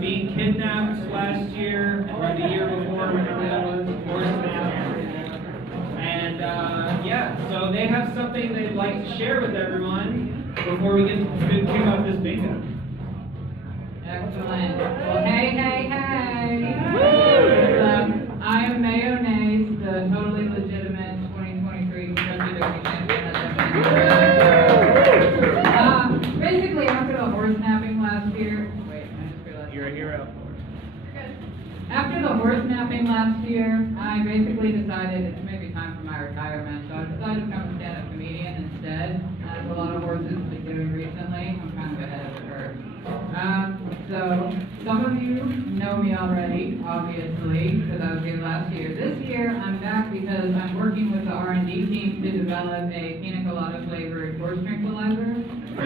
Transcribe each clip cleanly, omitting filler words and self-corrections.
being kidnapped last year, or the year before, whenever that was, and yeah, so they have something they'd like to share with everyone before we get to kick off this bingo. Excellent. Well, hey. I am Mayonnaise, the totally legitimate 2023 Kentucky Derby champion. Basically, after the horse napping last year, wait, I just realized. You're a hero. After the horse napping last year, I basically decided it's maybe time for my retirement, so I decided to become a stand-up comedian instead. As a lot of horses have been doing recently, I'm kind of ahead of the curve. So, some of you know me already, obviously, because I was here last year. This year, I'm back because I'm working with the R&D team to develop a pina colada flavored horse tranquilizer. I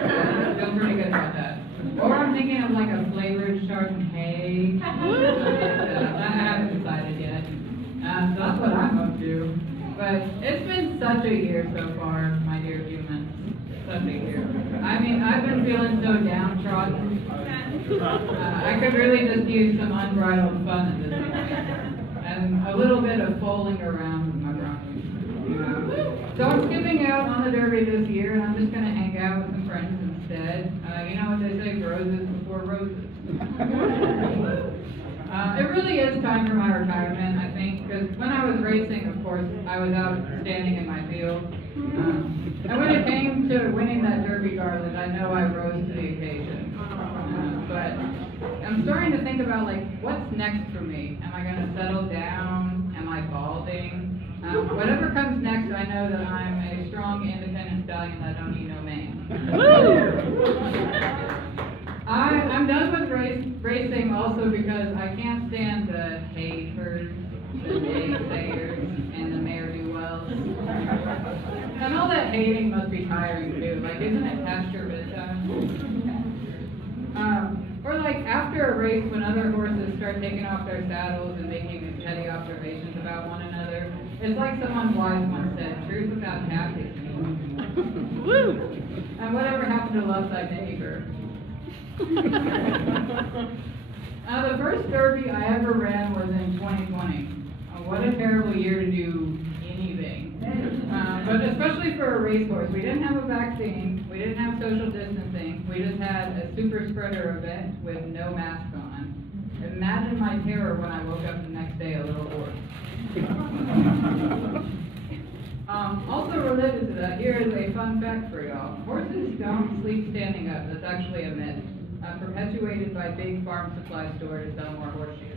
feel pretty good about that. Or I'm thinking of like a flavored Chardonnay. I haven't decided yet. So that's what I'm up to. But it's been such a year so far, my dear humans. Such a year. I mean, I've been feeling so downtrodden. I could really just use some unbridled fun at this point. And a little bit of fooling around with my bronchies. So I'm skipping out on the Derby this year, and I'm just going to hang out with some friends instead. You know what they say, roses before roses. It really is time for my retirement, I think, because when I was racing, of course, I was out standing in my field. And when it came to winning that Derby Garland, I know I rose to the occasion. But I'm starting to think about, like, what's next for me? Am I going to settle down? Am I balding? Whatever comes next, I know that I'm a strong, independent stallion that don't need no man. I'm done with racing also because I can't stand the haters, the naysayers, and the ne'er-do-wells. And all that hating must be tiring too. Like, isn't it past your bedtime? Or like after a race when other horses start taking off their saddles and making petty observations about one another, it's like someone wise once said, truth without tactics. And whatever happened to love thy neighbor? The first Derby I ever ran was in 2020. What a terrible year to do anything. But especially for a racehorse, we didn't have a vaccine, we didn't have social distancing, we just had a super spreader event with no mask on. Imagine my terror when I woke up the next day a little hoarse. Also related to that, here is a fun fact for y'all. Horses don't sleep standing up. That's actually a myth. Perpetuated by big farm supply store to sell more horseshoes.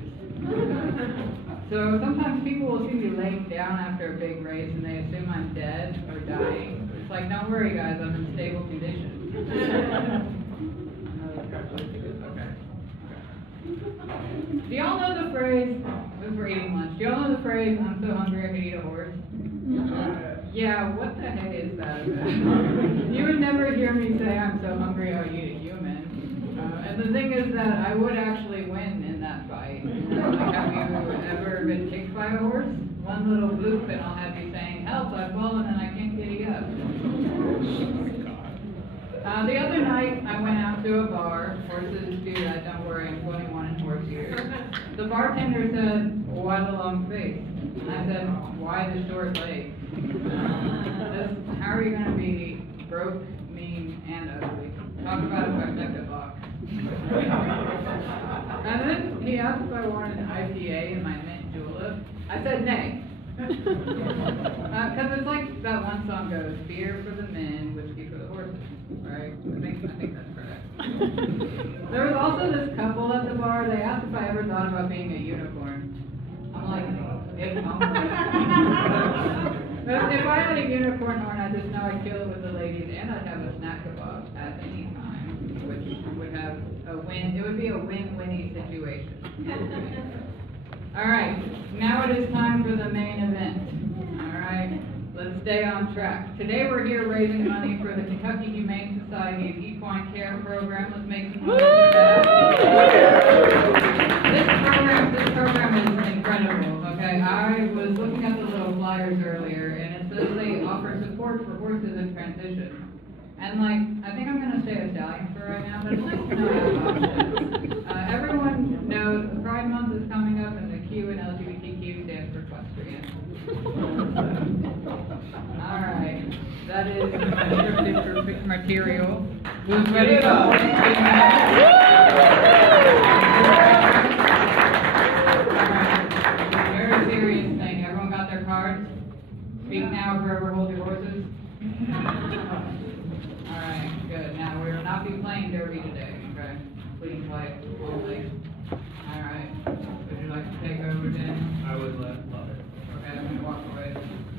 So sometimes people will see me laying down after a big race and they assume I'm dead or dying. It's like, don't worry guys, I'm in stable condition. Do y'all know the phrase, we're eating lunch, do y'all know the phrase, I'm so hungry I could eat a horse? Yeah, what the heck is that about? You would never hear me say I'm so hungry I'll eat a human. And the thing is that I would actually win in that fight. Like, have you ever been kicked by a horse? One little bloop and I'll have you saying, help, I've fallen and I can't get up. The other night, I went out to a bar. Horses do that, don't worry, I'm 21 in horse years. The bartender said, why the long face? And I said, why the short legs? How are you going to be broke, mean, and ugly? Talk about a trifecta box. And then he asked if I wanted an IPA in my mint julep. I said nay. Because it's like that one song goes, beer for the men, whiskey for the horses, right? I think that's correct. There was also this couple at the bar. They asked if I ever thought about being a unicorn. I'm like, if I had a unicorn horn, I just know I'd kill it with the ladies, and I'd have a snack kebab at any time, which would have a win. It would be a win-winny situation. All right, now it is time for the main event. All right, let's stay on track. Today we're here raising money for the Kentucky Humane Society's Equine Care Program. Let's make some noise for that. This program is incredible. Okay, I was looking at the little flyers earlier, and it says they offer support for horses in transition. And like, I think I'm going to stay a stallion for right now, but it's nice to know I have options. That is my scripted material. Who's ready for horse Very serious thing. Everyone got their cards? Speak now, forever hold your horses. Alright, good. Now we will not be playing Derby today, okay? Please play only.